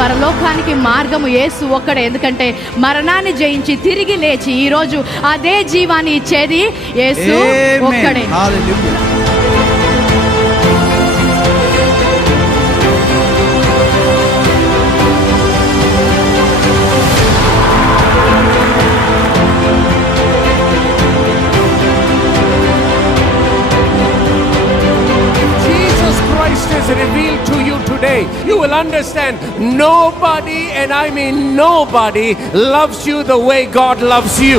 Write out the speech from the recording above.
పరలోకానికి మార్గము యేసు ఒక్కడే. ఎందుకంటే మరణాన్ని జయించి తిరిగి లేచి ఈరోజు అదే జీవాన్ని ఇచ్చేది యేసు ఒక్కడే. Revealed to you today, you will understand nobody, and I mean nobody, loves you the way God loves you.